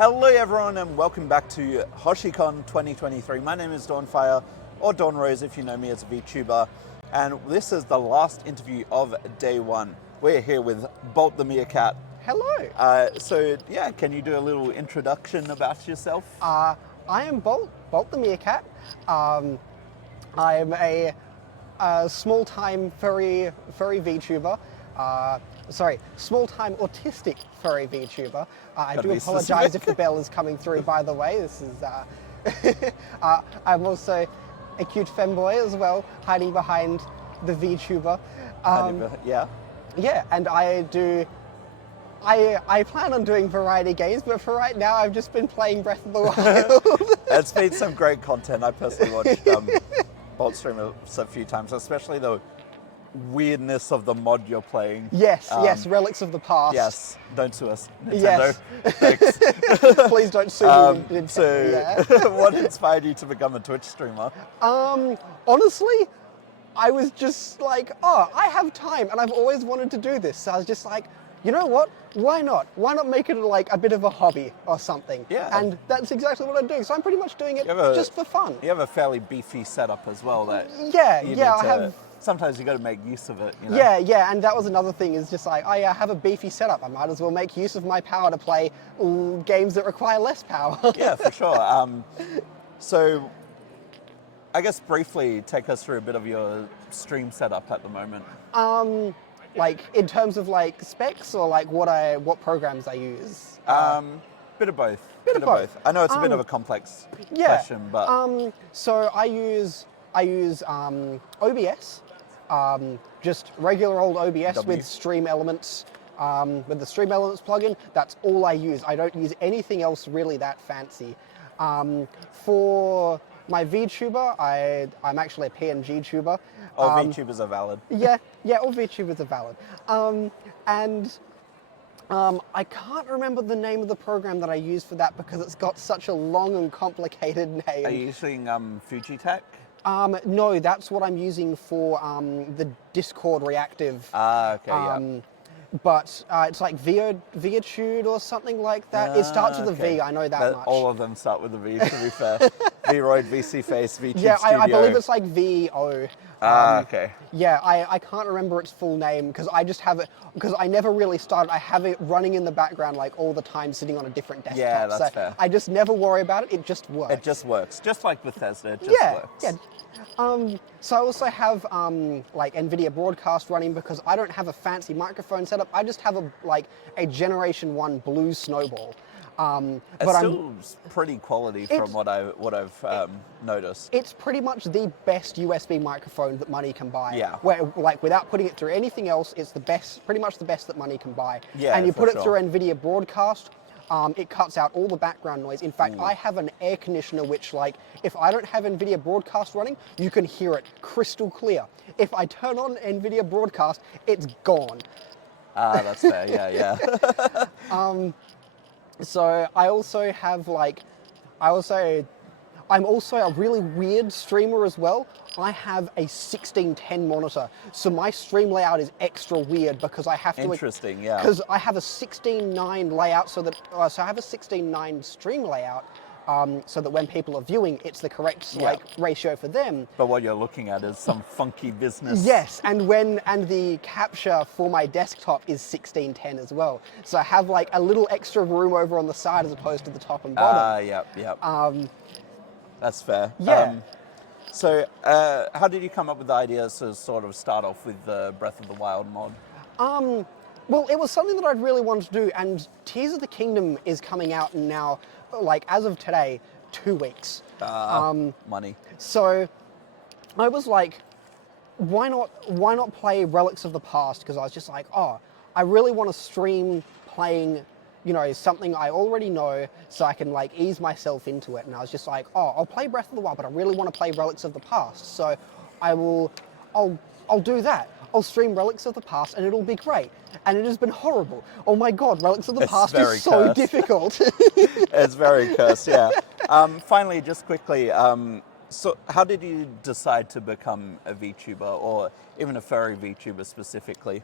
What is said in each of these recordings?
Hello everyone and welcome back to HoshiCon 2023. My name is Dawnfire, or Dawn Rose if you know me as a VTuber, and this is the last interview of day one. We're here with BoltTheMeerkat. Hello. So yeah, can you do a little introduction about yourself? I am BoltTheMeerkat. I'm a small-time furry VTuber. Small-time autistic furry VTuber. I do apologise if the bell is coming through, by the way. This is. I'm also a cute femboy as well, hiding behind the VTuber. Yeah. Yeah, and I plan on doing variety games, but for right now, I've just been playing Breath of the Wild. It's been some great content. I personally watched Bolt stream a few times, especially the weirdness of the mod you're playing. Yes, Relics of the Past. Yes, don't sue us, Nintendo. Yes. Thanks. Please don't sue me, Nintendo. So, what inspired you to become a Twitch streamer? Honestly, I was just like, oh, I have time, and I've always wanted to do this. So I was just like, you know what? Why not? Why not make it like a bit of a hobby or something? Yeah. And that's exactly what I'm doing. So I'm pretty much doing it just for fun. You have a fairly beefy setup as well. Sometimes you got to make use of it. You know? Yeah, and that was another thing. Is just like I have a beefy setup. I might as well make use of my power to play games that require less power. Yeah, for sure. So, I guess briefly take us through a bit of your stream setup at the moment. Like in terms of like specs or like what programs I use. Bit of both. Bit of both. I know it's a bit of a complex question, but so I use OBS, just regular old OBS with Stream Elements. With the Stream Elements plugin, that's all I use. I don't use anything else really that fancy. For my VTuber, I'm actually a PNG tuber. All VTubers are valid. Yeah, all VTubers are valid. I can't remember the name of the program that I use for that because it's got such a long and complicated name. Are you using Fujitech? No, that's what I'm using for the Discord reactive. Okay, yeah. But it's like Viatude or something like that. It starts with a V, I know that much. All of them start with a V, to be fair. Vroid, VC Face, VTube yeah, Studio. I believe it's like VO. Okay. Yeah, I can't remember its full name because I just have it, because I never really started. I have it running in the background like all the time sitting on a different desktop. Yeah, that's fair. I just never worry about it, it just works. It just works. Just like Bethesda, it just works. Yeah. So I also have like NVIDIA Broadcast running because I don't have a fancy microphone setup. I just have a Generation 1 Blue Snowball. It's still pretty quality from what I've noticed. It's pretty much the best USB microphone that money can buy. Yeah. Where like without putting it through anything else, it's the best, pretty much the best that money can buy. Yeah, and you put it sure. through NVIDIA Broadcast. It cuts out all the background noise. In fact, I have an air conditioner which, like, if I don't have NVIDIA Broadcast running, you can hear it crystal clear. If I turn on NVIDIA Broadcast, it's gone. That's fair, yeah. So I also have I'm also a really weird streamer as well. I have a 1610 monitor, so my stream layout is extra weird because I have to. Interesting, yeah. Because I have a 16:9 layout, so I have a 16:9 stream layout, so that when people are viewing, it's the correct ratio for them. But what you're looking at is some funky business. Yes, and the capture for my desktop is 1610 as well. So I have like a little extra room over on the side as opposed to the top and bottom. Yep. That's fair. Yeah. So how did you come up with the idea to sort of start off with the Breath of the Wild mod? Well, it was something that I'd really wanted to do, and Tears of the Kingdom is coming out now, like as of today, 2 weeks. Money. So I was like, why not play Relics of the Past? Because I was just like, oh, I really want to stream playing, you know, something I already know so I can like ease myself into it. And I was just like, oh, I'll play Breath of the Wild, but I really want to play Relics of the Past. So I'll do that. I'll stream Relics of the Past and it'll be great. And it has been horrible. Oh my God, Relics of the Past is so difficult. It's very cursed, yeah. Finally, just quickly, so how did you decide to become a VTuber or even a furry VTuber specifically?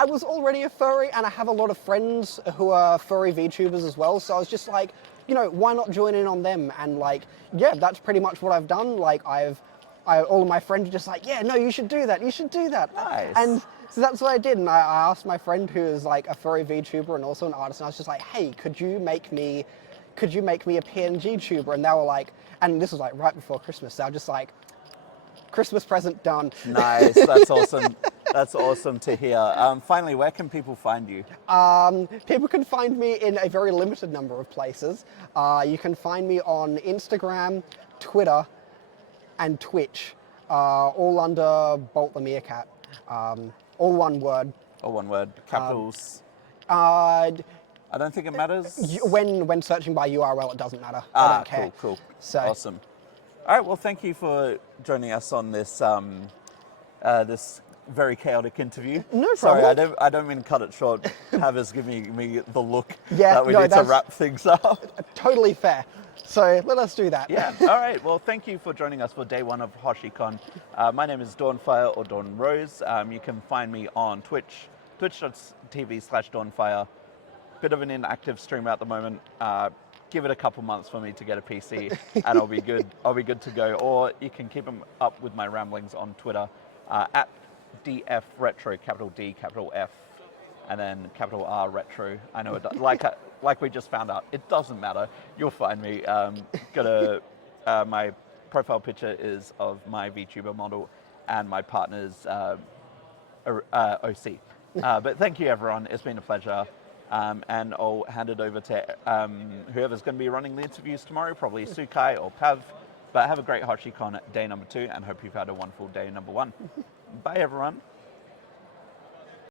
I was already a furry, and I have a lot of friends who are furry VTubers as well. So I was just like, you know, why not join in on them? And like, yeah, that's pretty much what I've done. Like, all of my friends are just like, yeah, no, you should do that. You should do that. Nice. And so that's what I did. And I asked my friend who is like a furry VTuber and also an artist, and I was just like, hey, could you make me a PNG tuber? And they were like, and this was like right before Christmas. They were just like, Christmas present done. Nice. That's awesome. That's awesome to hear. Finally, where can people find you? People can find me in a very limited number of places. You can find me on Instagram, Twitter, and Twitch, all under BoltTheMeerkat. All one word. Or one word, capitals. Uh, I don't think it matters. when searching by URL, it doesn't matter. I don't care. Cool. So, Awesome. All right. Well, thank you for joining us on this this very chaotic interview. No Sorry, problem. I don't mean to cut it short. Havers giving me the look Yeah, that we no, need to that's- wrap things up. Totally fair. So let us do that. Yeah. All right. Well, thank you for joining us for day one of HoshiCon. My name is Dawnfire or Dawn Rose. You can find me on Twitch, twitch.tv/Dawnfire. Bit of an inactive streamer at the moment. Give it a couple months for me to get a PC, and I'll be good. I'll be good to go. Or you can keep up with my ramblings on Twitter at DF Retro, capital D, capital F, and then capital R Retro. I know it like we just found out. It doesn't matter. You'll find me. My profile picture is of my VTuber model and my partner's OC. But thank you, everyone. It's been a pleasure. And I'll hand it over to whoever's going to be running the interviews tomorrow, probably Sukai or Pav. But have a great HoshiCon day number 2, and hope you've had a wonderful day number 1. Bye, everyone.